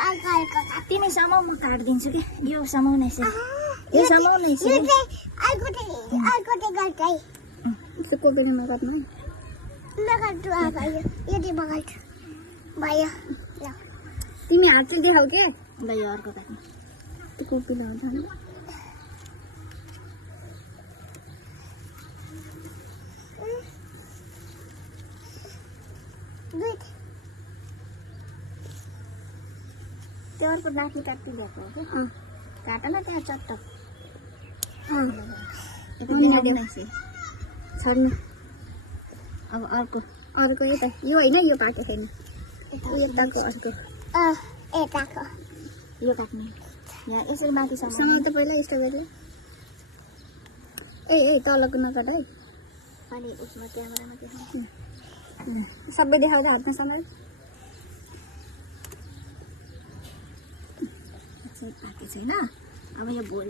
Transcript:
तिमी समाउ म काटिदिन्छु कि यो समाउन यसरी यो समाउन यसरी कोपीमा काट्नु तिमी हात चाहिँ देखाउ के ल यो अर्को काट्नु त्यो कोपी लाउँछ नि त्यो अर्को लाठी काटिदिएको हो कि काट न त्यहाँ चट्ट छर्नु अब अर्को यता यो होइन यो पाके छैन यताको अर्को यो काट्नु यहाँ यसरी माथि समाउ त पहिला स्ट्रबेरी ए तलको नकाट है अनि उसमा क्यामेरामा देखाउ सबै देखाउँदा हातमा समाउ पाके छैन अब यो भोलि